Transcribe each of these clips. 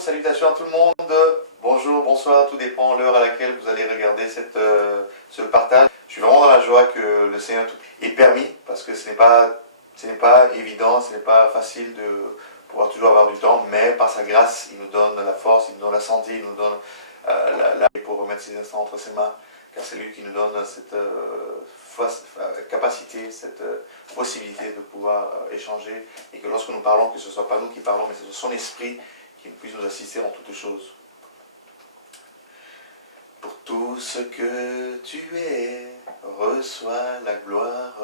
Salutations à tout le monde. Bonjour, bonsoir, tout dépend de l'heure à laquelle vous allez regarder ce partage. Je suis vraiment dans la joie que le Seigneur est permis parce que ce n'est pas évident, ce n'est pas facile de pouvoir toujours avoir du temps, mais par sa grâce, il nous donne la force, il nous donne la santé, il nous donne la pour remettre ces instants entre ses mains, car c'est lui qui nous donne cette capacité, cette possibilité de pouvoir échanger et que lorsque nous parlons, que ce ne soit pas nous qui parlons, mais ce soit son esprit qui puisse nous assister en toutes choses. Pour tout ce que tu es, reçois la gloire.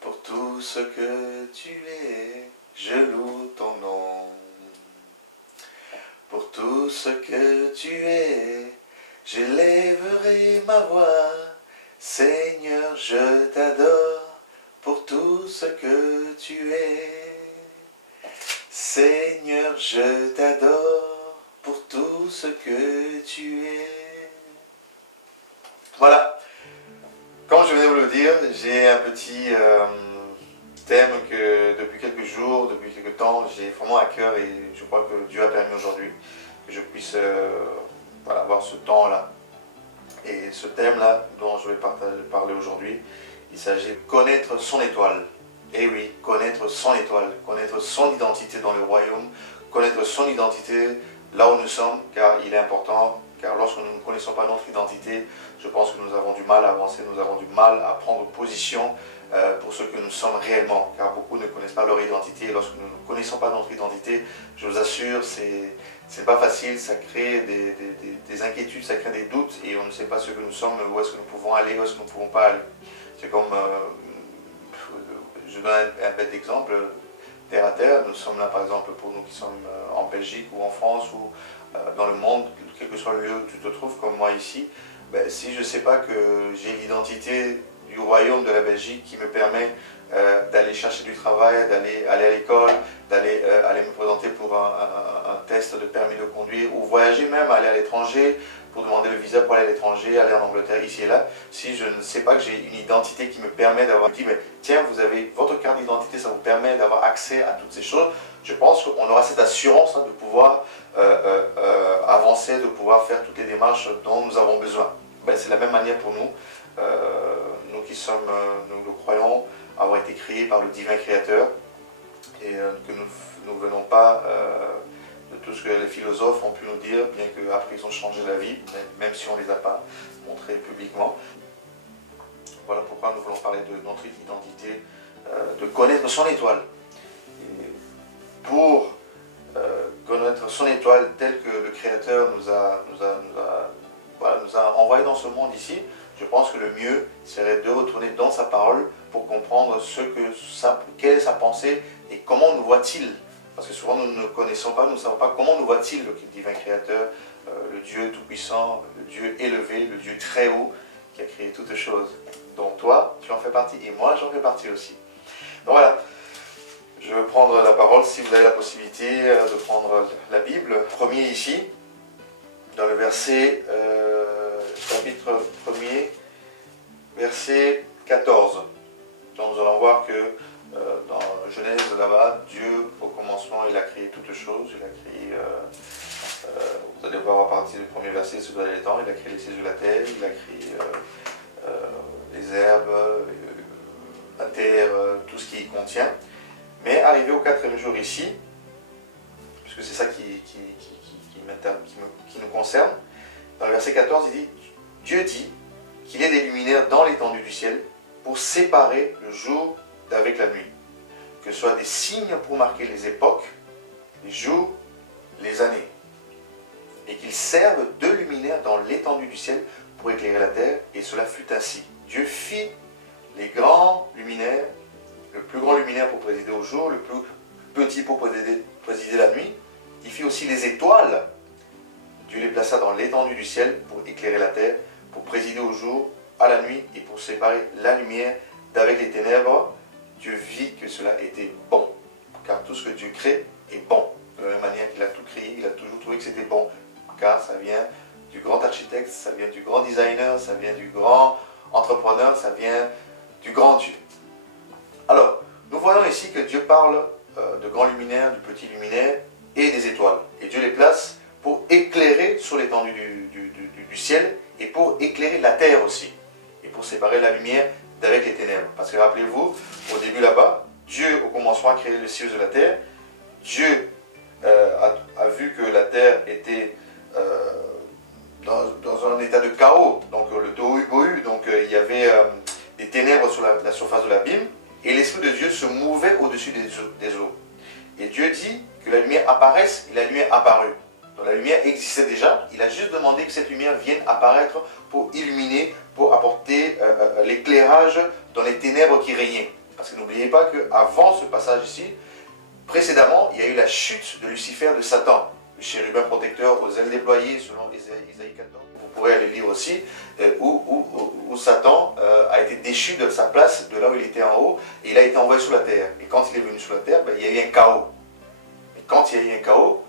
Pour tout ce que tu es, je loue ton nom. Pour tout ce que tu es, j'élèverai ma voix. Seigneur, je t'adore pour tout ce que tu es. Seigneur, je t'adore pour tout ce que tu es. Voilà. Comme je venais de vous le dire, j'ai un petit thème que depuis quelques jours, depuis quelques temps, j'ai vraiment à cœur et je crois que Dieu a permis aujourd'hui que je puisse avoir ce temps-là. Et ce thème-là dont je vais parler aujourd'hui, il s'agit de connaître son étoile. Et oui, connaître son étoile, connaître son identité dans le royaume, connaître son identité là où nous sommes, car il est important, car lorsque nous ne connaissons pas notre identité, je pense que nous avons du mal à avancer, nous avons du mal à prendre position pour ce que nous sommes réellement, car beaucoup ne connaissent pas leur identité, et lorsque nous ne connaissons pas notre identité, je vous assure, c'est pas facile, ça crée des inquiétudes, ça crée des doutes, et on ne sait pas ce que nous sommes, où est-ce que nous pouvons aller, où est-ce que nous ne pouvons pas aller. C'est comme... je donne un bête exemple, terre à terre, nous sommes là par exemple pour nous qui sommes en Belgique ou en France ou dans le monde, quel que soit le lieu où tu te trouves comme moi ici, ben, si je ne sais pas que j'ai l'identité du royaume de la Belgique qui me permet d'aller chercher du travail, d'aller aller à l'école, d'aller aller me présenter pour un test de permis de conduire ou voyager même, aller à l'étranger, pour demander le visa pour aller à l'étranger, aller en Angleterre, ici et là, si je ne sais pas que j'ai une identité qui me permet d'avoir dit, mais tiens, vous avez votre carte d'identité, ça vous permet d'avoir accès à toutes ces choses, je pense qu'on aura cette assurance de pouvoir avancer, de pouvoir faire toutes les démarches dont nous avons besoin. Ben, c'est la même manière pour nous, nous qui sommes, nous le croyons, avoir été créés par le divin créateur et que nous ne venons pas de tout ce que les philosophes ont pu nous dire, bien qu'après ils ont changé la vie, même si on ne les a pas montrés publiquement. Voilà pourquoi nous voulons parler de notre identité, de connaître son étoile. Et pour connaître son étoile telle que le Créateur nous a envoyé dans ce monde ici, je pense que le mieux serait de retourner dans sa parole pour comprendre quelle est sa pensée et comment nous voit-il. Parce que souvent nous ne connaissons pas, nous ne savons pas comment nous voit-il le divin créateur, le Dieu tout-puissant, le Dieu élevé, le Dieu très haut qui a créé toutes choses. Donc toi, tu en fais partie et moi j'en fais partie aussi. Donc voilà, je vais prendre la parole si vous avez la possibilité de prendre la Bible. Premier ici, dans le verset, chapitre 1er, verset 14. Donc nous allons voir que dans Genèse là-bas, Dieu au commencement il a créé toutes choses, il a créé, vous allez voir à partir du premier verset, ce les temps, il a créé les cieux et la terre, il a créé les herbes, la terre, tout ce qui y contient. Mais arrivé au 4e jour ici, puisque c'est ça qui nous concerne, dans le verset 14 il dit, Dieu dit qu'il y ait des luminaires dans l'étendue du ciel pour séparer le jour d'avec la nuit, que ce soit des signes pour marquer les époques, les jours, les années, et qu'ils servent de luminaires dans l'étendue du ciel pour éclairer la terre, et cela fut ainsi. Dieu fit les grands luminaires, le plus grand luminaire pour présider au jour, le plus petit pour présider la nuit. Il fit aussi les étoiles. Dieu les plaça dans l'étendue du ciel pour éclairer la terre, pour présider au jour, à la nuit, et pour séparer la lumière d'avec les ténèbres. Dieu vit que cela était bon, car tout ce que Dieu crée est bon. De la même manière qu'il a tout créé, il a toujours trouvé que c'était bon, car ça vient du grand architecte, ça vient du grand designer, ça vient du grand entrepreneur, ça vient du grand Dieu. Alors, nous voyons ici que Dieu parle de grands luminaires, du petit luminaire et des rappelez-vous, au début là-bas, Dieu au commencement a créé les cieux de la terre. Dieu a vu que la terre était dans un état de chaos, donc le tohu-bohu, donc il y avait des ténèbres sur la surface de l'abîme, et l'Esprit de Dieu se mouvait au-dessus des eaux. Et Dieu dit que la lumière apparaisse, et la lumière apparut. Donc la lumière existait déjà, il a juste demandé que cette lumière vienne apparaître pour illuminer, pour apporter l'éclairage dans les ténèbres qui régnaient. Parce que n'oubliez pas qu'avant ce passage ici, précédemment, il y a eu la chute de Lucifer, de Satan, le chérubin protecteur aux ailes déployées, selon Ésaïe 14. Vous pourrez aller lire aussi, où Satan a été déchu de sa place, de là où il était en haut, et il a été envoyé sur la terre. Et quand il est venu sur la terre, il y a eu un chaos. Et quand il y a eu un chaos,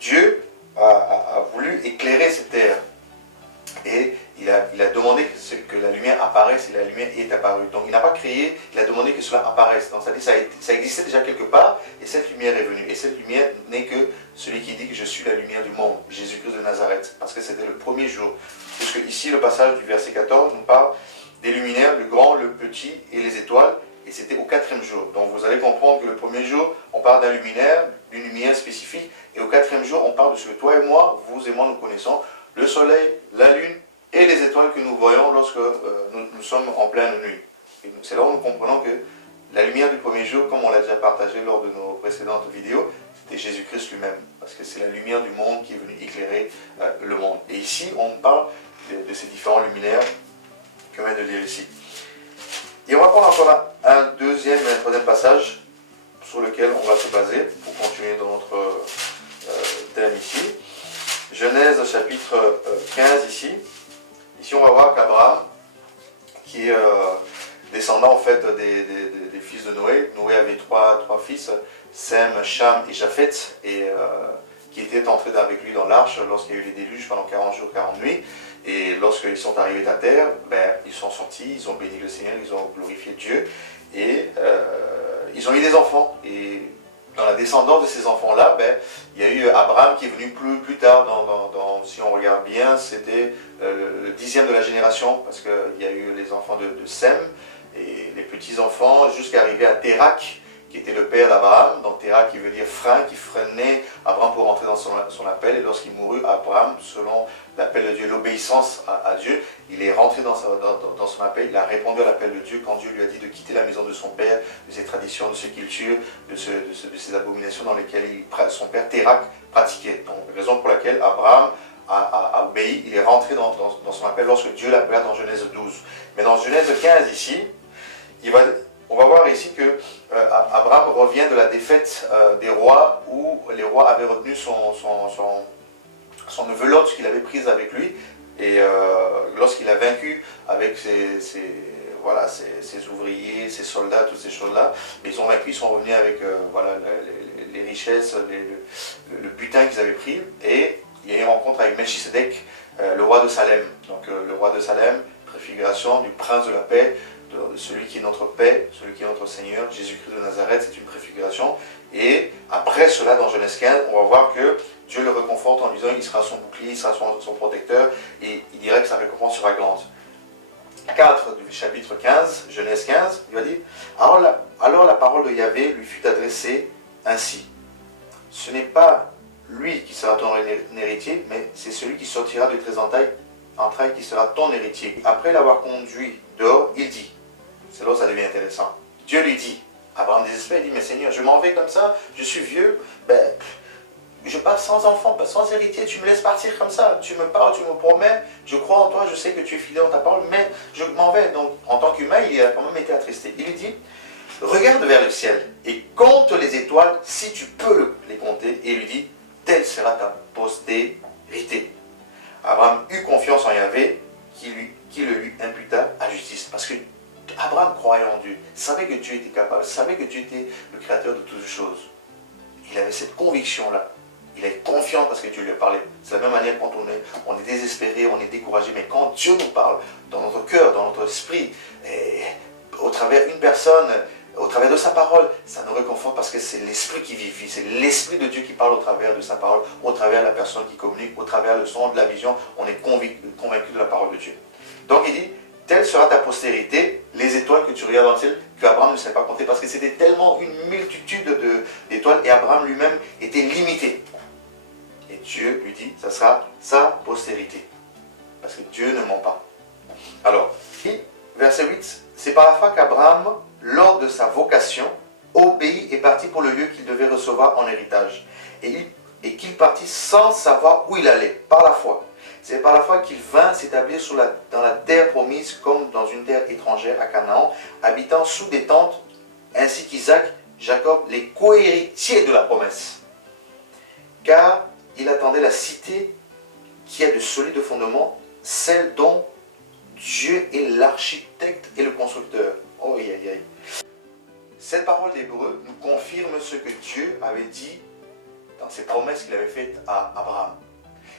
Dieu a voulu éclairer cette terre. Et il a demandé que la lumière apparaisse, et la lumière est apparue. Donc il n'a pas créé, il a demandé que cela apparaisse. Donc ça existait déjà quelque part, et cette lumière est venue. Et cette lumière n'est que celui qui dit que je suis la lumière du monde, Jésus-Christ de Nazareth. Parce que c'était le premier jour. Puisque ici, le passage du verset 14 nous parle des luminaires, le grand, le petit et les étoiles. Et c'était au 4e jour. Donc vous allez comprendre que le premier jour, on parle d'un luminaire, d'une lumière spécifique. Et au 4e jour, on parle de ce que toi et moi, vous et moi, nous connaissons. Le soleil, la lune et les étoiles que nous voyons lorsque nous sommes en pleine nuit. C'est là où nous comprenons que la lumière du premier jour, comme on l'a déjà partagé lors de nos précédentes vidéos, c'était Jésus-Christ lui-même. Parce que c'est la lumière du monde qui est venue éclairer le monde. Et ici, on parle de ces différents luminaires que vient de lire ici. Et on va prendre encore un deuxième et un troisième passage sur lequel on va se baser pour continuer dans notre thème ici. Genèse chapitre 15 ici. Ici on va voir qu'Abraham, qui est descendant en fait des fils de Noé, Noé avait trois fils, Sem, Cham et Japheth, et qui étaient entrés avec lui dans l'arche lorsqu'il y a eu les déluges pendant 40 jours, 40 nuits. Et lorsqu'ils sont arrivés à terre, ils sont sortis, ils ont béni le Seigneur, ils ont glorifié Dieu, et ils ont eu des enfants. Et dans la descendance de ces enfants-là, il y a eu Abraham qui est venu plus tard, si on regarde bien, c'était le 10e de la génération, parce qu'il y a eu les enfants de Sem, et les petits-enfants, jusqu'à arriver à Térak, qui était le père d'Abraham. Donc Térak qui veut dire frein, qui freinait Abraham pour entrer dans son appel. Et lorsqu'il mourut, Abraham, selon l'appel de Dieu, l'obéissance à Dieu, il est rentré dans son appel, il a répondu à l'appel de Dieu quand Dieu lui a dit de quitter la maison de son père, de ses traditions, de ses cultures, de ses abominations dans lesquelles son père Térak pratiquait. Donc raison pour laquelle Abraham a obéi, il est rentré dans son appel lorsque Dieu l'appela dans Genèse 12. Mais dans Genèse 15 ici, on va voir ici que Abraham revient de la défaite des rois, où les rois avaient retenu son neveu Lot qu'il avait pris avec lui, et lorsqu'il a vaincu avec ses ouvriers, ses soldats, toutes ces choses-là, ils ont vaincu, ils sont revenus avec les richesses, le butin qu'ils avaient pris, et il y a une rencontre avec Melchisedec, le roi de Salem. Donc le roi de Salem, préfiguration du prince de la paix, de celui qui est notre paix, celui qui est notre Seigneur, Jésus-Christ de Nazareth, c'est une préfiguration. Et après cela, dans Genèse 15, on va voir que Dieu le réconforte en lui disant qu'il sera son bouclier, il sera son protecteur, et il dirait que sa récompense sera grande. 4 du chapitre 15, Genèse 15, il va dire « Alors la parole de Yahvé lui fut adressée ainsi. Ce n'est pas lui qui sera ton héritier, mais c'est celui qui sortira de tes entrailles qui sera ton héritier. » Après l'avoir conduit dehors, il dit, c'est là où ça devient intéressant, Dieu lui dit, Abraham désespère, il dit, mais Seigneur, je m'en vais comme ça, je suis vieux, je pars sans enfant, sans héritier, tu me laisses partir comme ça, tu me parles, tu me promets, je crois en toi, je sais que tu es fidèle en ta parole, mais je m'en vais. Donc, en tant qu'humain, il a quand même été attristé. Il lui dit, regarde vers le ciel et compte les étoiles si tu peux les compter. Et il lui dit, telle sera ta postérité. Abraham eut confiance en Yahvé, qui le lui imputa à justice. Parce que Abraham croyait en Dieu, savait que Dieu était capable, savait que Dieu était le créateur de toutes choses. Il avait cette conviction-là. Il est confiant parce que Dieu lui a parlé. C'est la même manière quand on est désespéré, on est découragé. Mais quand Dieu nous parle, dans notre cœur, dans notre esprit, au travers d'une personne, au travers de sa parole, ça nous réconforte parce que c'est l'esprit qui vivifie. C'est l'esprit de Dieu qui parle au travers de sa parole, au travers de la personne qui communique, au travers le son, de la vision. On est convaincu de la parole de Dieu. Donc il dit, telle sera ta postérité, les étoiles que tu regardes dans le ciel, qu'Abraham ne savait pas compter, parce que c'était tellement une multitude d'étoiles, et Abraham lui-même était limité. Et Dieu lui dit, ça sera sa postérité. Parce que Dieu ne ment pas. Alors, verset 8, c'est par la foi qu'Abraham, lors de sa vocation, obéit et partit pour le lieu qu'il devait recevoir en héritage. Et qu'il partit sans savoir où il allait, par la foi. C'est par la foi qu'il vint s'établir dans la terre promise, comme dans une terre étrangère à Canaan, habitant sous des tentes, ainsi qu'Isaac, Jacob, les co-héritiers de la promesse. Car il attendait la cité qui a de solides fondements, celle dont Dieu est l'architecte et le constructeur. Oh, aïe, aïe, aïe. Cette parole d'Hébreu nous confirme ce que Dieu avait dit dans ses promesses qu'il avait faites à Abraham.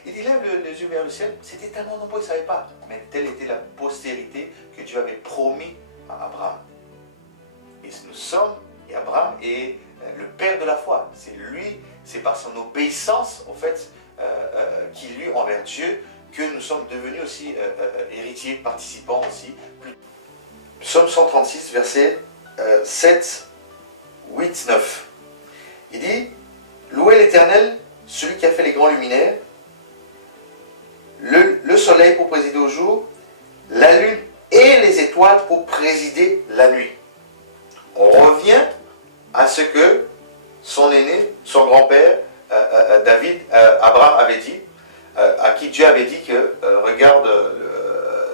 Il dit, lève les yeux vers le ciel, c'était tellement nombreux, il ne savait pas. Mais telle était la postérité que Dieu avait promis à Abraham. Et nous sommes, et Abraham est le père de la foi. C'est lui, c'est par son obéissance, en fait, qu'il eut envers Dieu, que nous sommes devenus aussi héritiers, participants aussi. Psaume 136, versets 7, 8, 9. Il dit, louez l'Éternel, celui qui a fait les grands luminaires, le soleil pour présider au jour, la lune et les étoiles pour présider la nuit. On revient à ce que son aîné, son grand-père, Abraham avait dit, à qui Dieu avait dit que regarde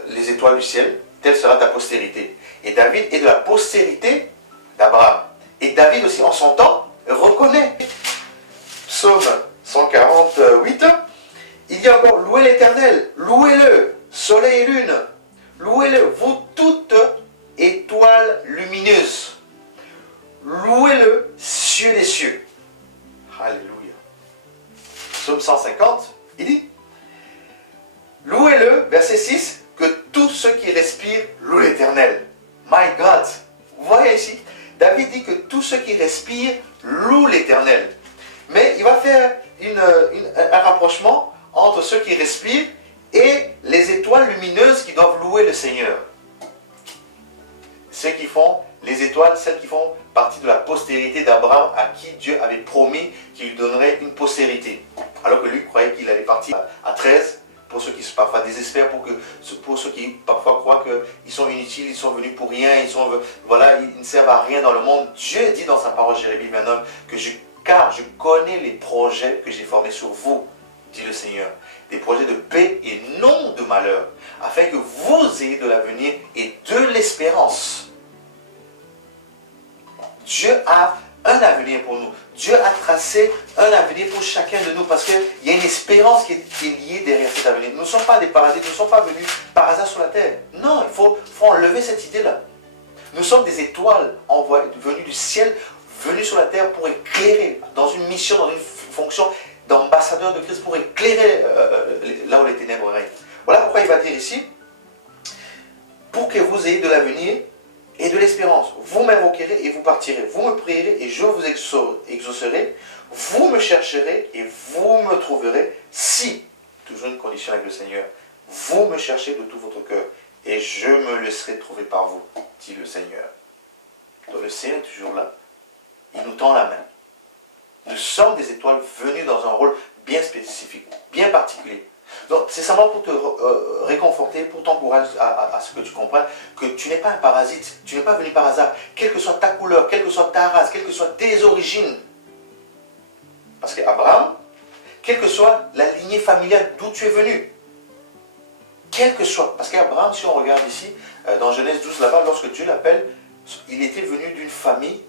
les étoiles du ciel, telle sera ta postérité. Et David est de la postérité d'Abraham. Et David aussi en son temps reconnaît. Psaume 148, il dit encore, louez l'Éternel, louez-le, soleil et lune, louez-le, vous toutes étoiles lumineuses, louez-le, cieux des cieux. Alléluia. Psaume 150, il dit, louez-le, verset 6, que tous ceux qui respirent louent l'Éternel. My God. Vous voyez ici, David dit que tous ceux qui respirent louent l'Éternel. Mais il va faire un rapprochement entre ceux qui respirent et les étoiles lumineuses qui doivent louer le Seigneur. Ceux qui font, les étoiles, celles qui font partie de la postérité d'Abraham, à qui Dieu avait promis qu'il lui donnerait une postérité. Alors que lui croyait qu'il allait partir à 13, pour ceux qui parfois désespèrent, pour ceux qui parfois croient qu'ils sont inutiles, ils sont venus pour rien, ils ne servent à rien dans le monde. Dieu dit dans sa parole, Jérémie 29, car je connais les projets que j'ai formés sur vous, dit le Seigneur, des projets de paix et non de malheur, afin que vous ayez de l'avenir et de l'espérance. Dieu a un avenir pour nous. Dieu a tracé un avenir pour chacun de nous, parce qu'il y a une espérance qui est liée derrière cet avenir. Nous ne sommes pas des parasites, nous ne sommes pas venus par hasard sur la terre. Non, il faut enlever cette idée-là. Nous sommes des étoiles venues du ciel, venues sur la terre pour éclairer, dans une mission, dans une fonction d'ambassadeur de Christ, pour éclairer là où les ténèbres règnent. Voilà pourquoi il va dire ici, pour que vous ayez de l'avenir et de l'espérance. Vous m'invoquerez et vous partirez. Vous me prierez et je vous exaucerai. Vous me chercherez et vous me trouverez, si, toujours une condition avec le Seigneur, vous me cherchez de tout votre cœur et je me laisserai trouver par vous, dit le Seigneur. Donc le Seigneur est toujours là. Il nous tend la main. Nous sommes des étoiles venues dans un rôle bien spécifique, bien particulier. Donc c'est simplement pour te réconforter, pour t'encourager à ce que tu comprennes que tu n'es pas un parasite, tu n'es pas venu par hasard, quelle que soit ta couleur, quelle que soit ta race, quelle que soit tes origines. Parce qu'Abraham, quelle que soit la lignée familiale d'où tu es venu, quelle que soit, parce qu'Abraham, si on regarde ici, dans Genèse 12 là-bas, lorsque Dieu l'appelle, il était venu d'une famille,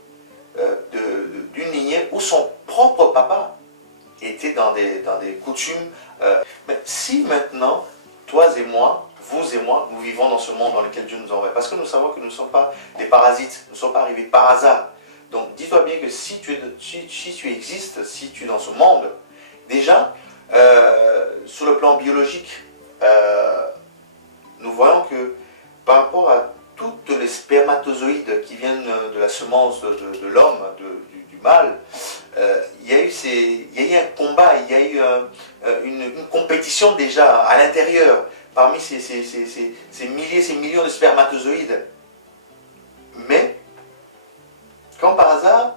d'une lignée où son propre papa était dans des coutumes. Mais si maintenant, toi et moi, vous et moi, nous vivons dans ce monde dans lequel Dieu nous envoie, parce que nous savons que nous ne sommes pas des parasites, nous ne sommes pas arrivés par hasard. Donc dis-toi bien que si tu existes, si tu es dans ce monde, déjà, sur le plan biologique, nous voyons que par rapport à toutes les spermatozoïdes qui viennent de la semence de l'homme, du mâle, il y a eu un combat, il y a eu une compétition déjà à l'intérieur parmi ces milliers, ces millions de spermatozoïdes. Mais, comme par hasard,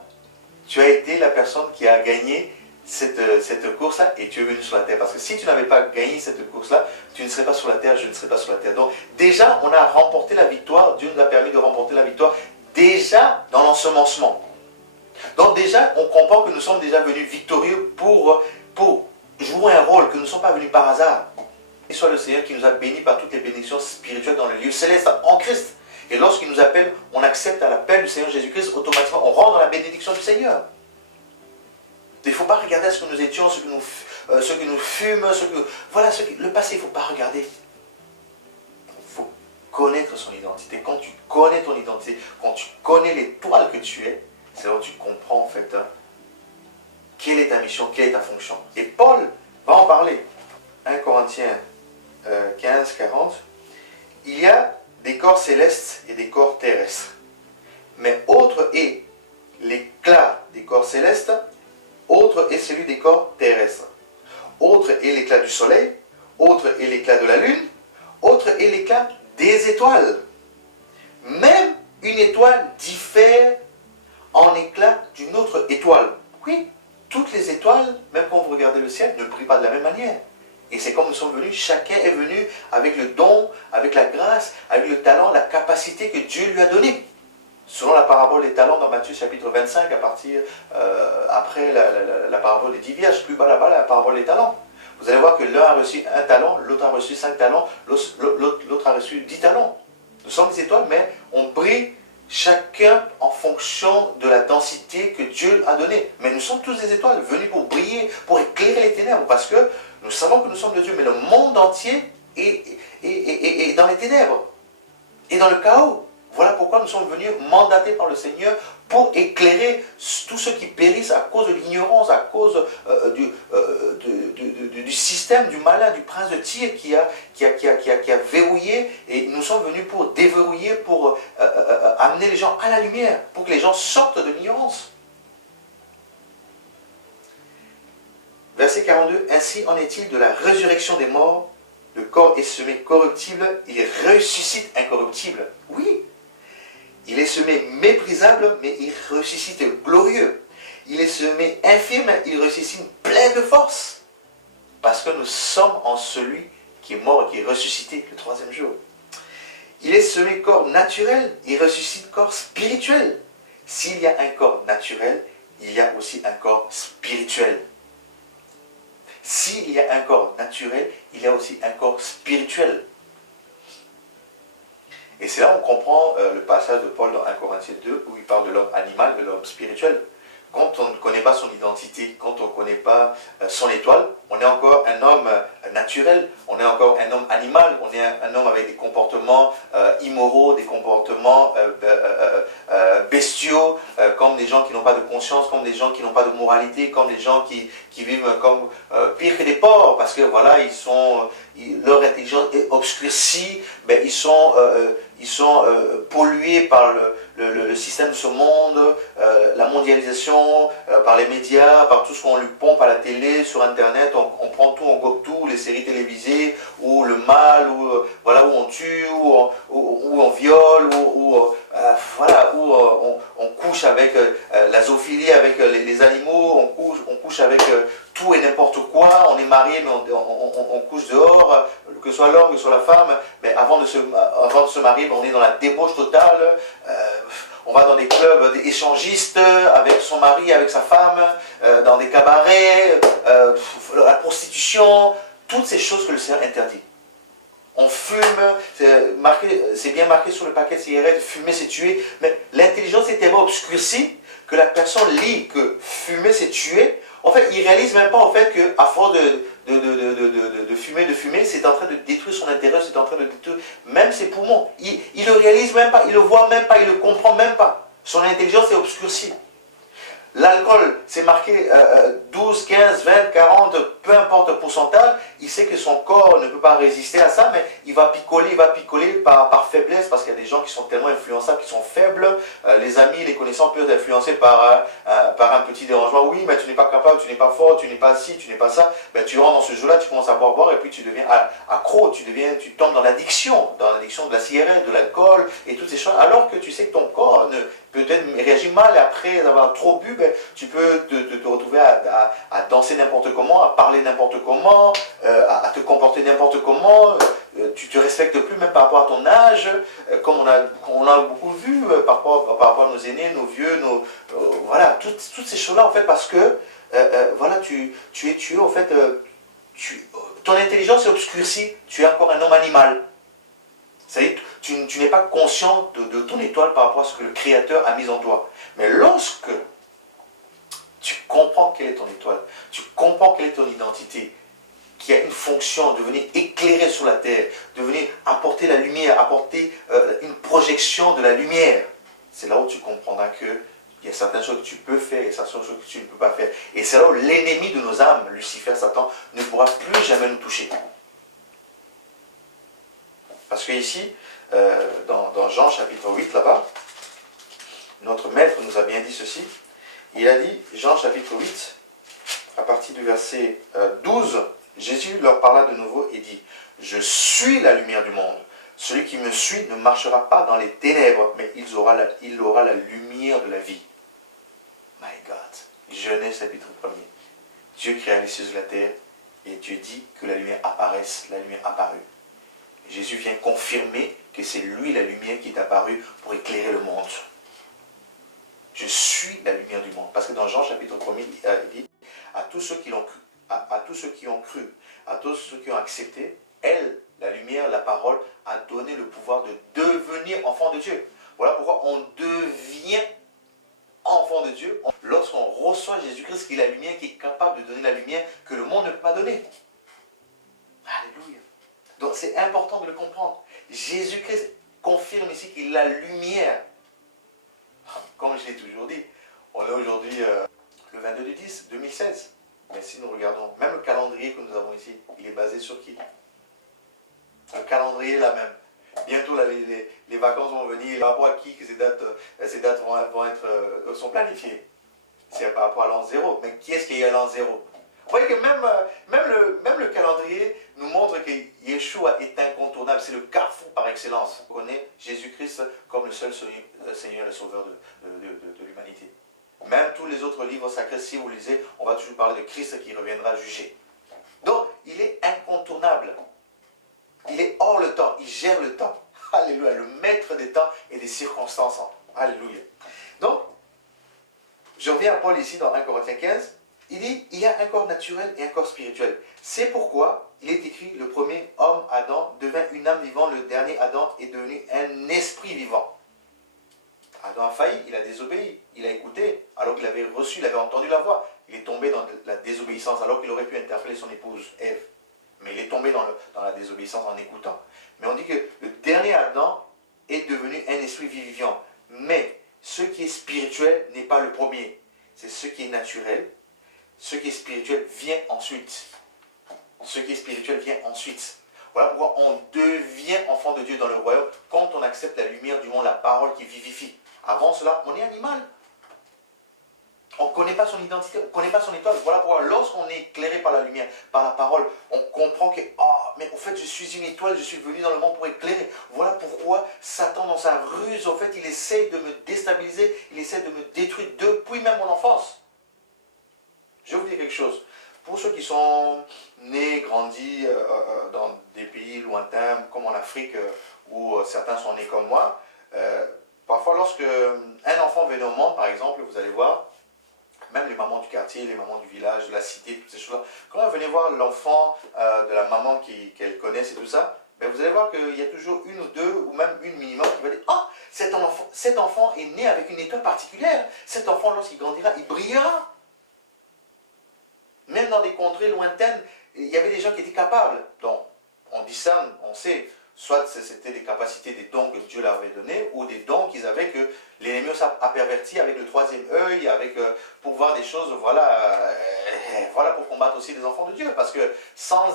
tu as été la personne qui a gagné cette course-là et tu es venu sur la terre. Parce que si tu n'avais pas gagné cette course-là, tu ne serais pas sur la terre, je ne serais pas sur la terre. Donc déjà, on a remporté la victoire, Dieu nous a permis de remporter la victoire déjà dans l'ensemencement. Donc déjà, on comprend que nous sommes déjà venus victorieux pour jouer un rôle, que nous ne sommes pas venus par hasard. Et soit le Seigneur qui nous a bénis par toutes les bénédictions spirituelles dans le lieu céleste en Christ. Et lorsqu'il nous appelle, on accepte à l'appel du Seigneur Jésus-Christ, automatiquement, on rentre dans la bénédiction du Seigneur. Il ne faut pas regarder ce que nous étions, ce que nous fûmes, voilà, le passé, il ne faut pas regarder. Il faut connaître son identité. Quand tu connais ton identité, quand tu connais l'étoile que tu es, c'est là où tu comprends en fait quelle est ta mission, quelle est ta fonction. Et Paul va en parler. 1 Corinthiens 15, 40. Il y a des corps célestes et des corps terrestres. Mais autre est l'éclat des corps célestes, autre est celui des corps terrestres. Autre est l'éclat du soleil, autre est l'éclat de la lune, autre est l'éclat des étoiles. Même une étoile diffère en éclat d'une autre étoile. Oui, toutes les étoiles, même quand vous regardez le ciel, ne brillent pas de la même manière. Et c'est comme nous sommes venus, chacun est venu avec le don, avec la grâce, avec le talent, la capacité que Dieu lui a donnée. Selon la parabole des talents dans Matthieu chapitre 25, à partir après la parabole des 10 vierges, plus bas là-bas, la parabole des talents. Vous allez voir que l'un a reçu un talent, l'autre a reçu 5 talents, l'autre a reçu 10 talents. Nous sommes des étoiles, mais on brille chacun en fonction de la densité que Dieu a donnée. Mais nous sommes tous des étoiles, venues pour briller, pour éclairer les ténèbres, parce que nous savons que nous sommes de Dieu, mais le monde entier est dans les ténèbres, et dans le chaos. Voilà pourquoi nous sommes venus mandatés par le Seigneur pour éclairer tous ceux qui périssent à cause de l'ignorance, à cause du système, du malin, du prince de Tyr qui a verrouillé. Et nous sommes venus pour déverrouiller, pour amener les gens à la lumière, pour que les gens sortent de l'ignorance. Verset 42, « Ainsi en est-il de la résurrection des morts, le corps est semé corruptible, il ressuscite incorruptible. » Oui, il est semé méprisable, mais il ressuscite glorieux. Il est semé infirme, il ressuscite plein de force. Parce que nous sommes en celui qui est mort et qui est ressuscité le 3e jour. Il est semé corps naturel, il ressuscite corps spirituel. S'il y a un corps naturel, il y a aussi un corps spirituel. S'il y a un corps naturel, il y a aussi un corps spirituel. Et c'est là où on comprend le passage de Paul dans 1 Corinthiens 2, où il parle de l'homme animal, de l'homme spirituel. Quand on ne connaît pas son identité, quand on ne connaît pas son étoile, on est encore un homme naturel, on est encore un homme animal, on est un homme avec des comportements immoraux, des comportements bestiaux, comme des gens qui n'ont pas de conscience, comme des gens qui n'ont pas de moralité, comme des gens qui vivent comme pire que des porcs, parce que voilà, leur intelligence est obscurcie, ben, ils sont pollués par le système de ce monde, la mondialisation, par les médias, par tout ce qu'on lui pompe à la télé, sur Internet, on prend tout, on gobe tout, les séries télévisées, ou le mal, ou voilà, où on tue, où on viole, voilà, où on couche avec la zoophilie, avec les animaux, on couche avec tout et n'importe quoi, on est marié mais on couche dehors, que ce soit l'homme, que ce soit la femme, mais avant de se marier, ben, on est dans la débauche totale, on va dans des clubs échangistes avec son mari, avec sa femme, dans des cabarets, la prostitution, toutes ces choses que le Seigneur interdit. On fume, c'est bien marqué sur le paquet de cigarettes, fumer c'est tuer, mais l'intelligence est tellement obscurcie que la personne lit que fumer c'est tuer. En fait, il ne réalise même pas en fait qu'à force de fumer, c'est en train de détruire son intérieur, c'est en train de détruire même ses poumons. Il ne le réalise même pas, il ne le voit même pas, il ne le comprend même pas. Son intelligence est obscurcie. L'alcool, c'est marqué 12, 15, 20, 40, peu importe le pourcentage, il sait que son corps ne peut pas résister à ça, mais il va picoler par faiblesse, parce qu'il y a des gens qui sont tellement influençables, qui sont faibles. Les amis, les connaissances peuvent être influencés par un petit dérangement. Oui, mais tu n'es pas capable, tu n'es pas fort, tu n'es pas ci, tu n'es pas ça. Ben, tu rentres dans ce jeu-là, tu commences à boire, et puis tu deviens accro, tu tombes dans l'addiction de la cigarette, de l'alcool, et toutes ces choses, alors que tu sais que ton corps peut-être réagit mal, et après avoir trop bu, ben, tu peux te retrouver à danser n'importe comment, à parler n'importe comment, à te comporter n'importe comment. Tu te respectes plus même par rapport à ton âge, comme on a beaucoup vu par rapport à nos aînés, nos vieux, voilà, toutes ces choses-là en fait, parce que voilà, tu es en fait, ton intelligence est obscurcie, tu es encore un homme animal. C'est-à-dire, tu n'es pas conscient de ton étoile par rapport à ce que le Créateur a mis en toi. Mais lorsque tu comprends quelle est ton étoile, tu comprends quelle est ton identité, qui a une fonction de venir éclairer sur la terre, de venir apporter la lumière, apporter une projection de la lumière, c'est là où tu comprendras que il y a certaines choses que tu peux faire et certaines choses que tu ne peux pas faire. Et c'est là où l'ennemi de nos âmes, Lucifer, Satan, ne pourra plus jamais nous toucher. Parce que ici, dans Jean chapitre 8, là-bas, notre maître nous a bien dit ceci. Il a dit, Jean chapitre 8, à partir du verset 12, Jésus leur parla de nouveau et dit, « Je suis la lumière du monde. Celui qui me suit ne marchera pas dans les ténèbres, mais il aura la lumière de la vie. » My God. Genèse chapitre 1er. Dieu créa les cieux et la terre, et Dieu dit que la lumière apparaisse, la lumière apparut. Jésus vient confirmer que c'est lui la lumière qui est apparue pour éclairer le monde. Je suis la lumière du monde. Parce que dans Jean chapitre 1er, il dit, à tous ceux qui l'ont cru, à tous ceux qui ont cru, à tous ceux qui ont accepté, elle, la lumière, la parole, a donné le pouvoir de devenir enfant de Dieu. Voilà pourquoi on devient enfant de Dieu lorsqu'on reçoit Jésus-Christ qui est la lumière, qui est capable de donner la lumière que le monde ne peut pas donner. Alléluia. Donc c'est important de le comprendre. Jésus-Christ confirme ici qu'il est la lumière. Comme je l'ai toujours dit, on est aujourd'hui le 22 du 10, 2016. Mais si nous regardons, même le calendrier que nous avons ici, il est basé sur qui? Un calendrier là même. Bientôt là, les vacances vont venir. Par rapport à qui que ces dates sont planifiées? C'est par rapport à l'an 0. Mais qui est-ce qui est à l'an 0? Vous voyez que même le calendrier nous montre que Yeshua est incontournable. C'est le carrefour par excellence. On connaît Jésus-Christ comme le seul Seigneur et Sauveur de l'humanité. Même tous les autres livres sacrés, si vous lisez, on va toujours parler de Christ qui reviendra juger. Donc, il est incontournable. Il est hors le temps. Il gère le temps. Alléluia. Le maître des temps et des circonstances. Alléluia. Donc, je reviens à Paul ici dans 1 Corinthiens 15. Il dit, il y a un corps naturel et un corps spirituel. C'est pourquoi il est écrit, le premier homme, Adam, devint une âme vivante, le dernier Adam est devenu un esprit vivant. Adam a failli, il a désobéi, il a écouté, alors qu'il avait reçu, il avait entendu la voix. Il est tombé dans la désobéissance, alors qu'il aurait pu interpeller son épouse, Ève. Mais il est tombé dans la désobéissance en écoutant. Mais on dit que le dernier Adam est devenu un esprit vivant. Mais ce qui est spirituel n'est pas le premier. C'est ce qui est naturel. Ce qui est spirituel vient ensuite. Ce qui est spirituel vient ensuite. Voilà pourquoi on devient enfant de Dieu dans le royaume quand on accepte la lumière du monde, la parole qui vivifie. Avant cela, on est animal. On ne connaît pas son identité, on ne connaît pas son étoile. Voilà pourquoi lorsqu'on est éclairé par la lumière, par la parole, on comprend que, mais en fait je suis une étoile, je suis venu dans le monde pour éclairer. Voilà pourquoi Satan dans sa ruse, en fait, il essaie de me déstabiliser, il essaie de me détruire depuis même mon enfance. Je vais vous dire quelque chose. Pour ceux qui sont nés, grandis dans des pays lointains, comme en Afrique, où certains sont nés comme moi, parfois lorsque un enfant venait au monde, par exemple, vous allez voir, même les mamans du quartier, les mamans du village, de la cité, toutes ces choses-là, quand vous venez voir l'enfant de la maman qu'elle connaisse et tout ça, ben vous allez voir qu'il y a toujours une ou deux, ou même une minimum qui va dire « Ah, cet enfant est né avec une étoile particulière. Cet enfant, lorsqu'il grandira, il brillera. » Même dans des contrées lointaines, il y avait des gens qui étaient capables. Donc, on discerne, on sait, soit c'était des capacités, des dons que Dieu leur avait donnés, ou des dons qu'ils avaient que l'ennemi a perverti avec le troisième œil, avec pour voir des choses, voilà, voilà pour combattre aussi les enfants de Dieu, parce que sans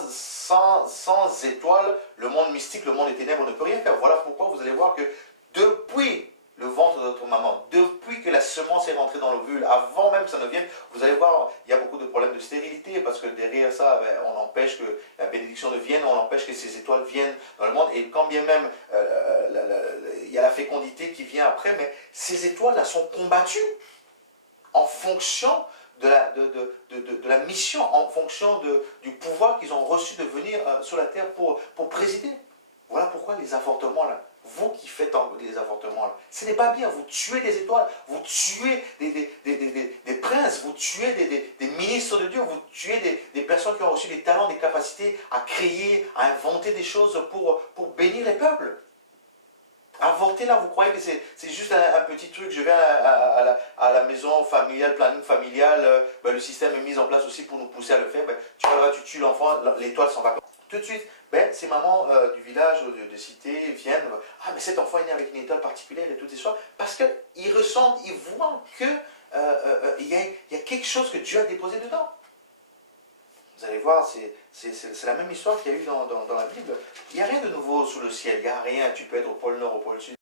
étoiles, le monde mystique, le monde des ténèbres ne peut rien faire. Voilà pourquoi vous allez voir que depuis le ventre de votre maman, depuis que la semence est rentrée dans l'ovule, avant même que ça ne vienne, vous allez voir, il y a beaucoup de problèmes de stérilité, parce que derrière ça, on empêche que la bénédiction ne vienne, on empêche que ces étoiles viennent dans le monde, et quand bien même il y a la fécondité qui vient après, mais ces étoiles-là sont combattues en fonction de la mission, en fonction du pouvoir qu'ils ont reçu de venir sur la terre pour présider. Voilà pourquoi les avortements là, vous qui faites des avortements là, ce n'est pas bien, vous tuez des étoiles, vous tuez des princes, vous tuez des ministres de Dieu, vous tuez des personnes qui ont reçu des talents, des capacités à créer, à inventer des choses pour bénir les peuples. Avorter là, vous croyez que c'est juste un petit truc, je vais à la maison familiale, planning familial, le système est mis en place aussi pour nous pousser à le faire, tu vois là, tu tues l'enfant, l'étoile s'en va. Tout de suite, ces mamans du village ou de cité viennent, ah mais cet enfant est né avec une étoile particulière et tout et ça, parce qu'ils ressentent, ils voient que il y a quelque chose que Dieu a déposé dedans. Vous allez voir, c'est la même histoire qu'il y a eu dans la Bible. Il n'y a rien de nouveau sous le ciel, il n'y a rien, tu peux être au pôle nord, au pôle sud,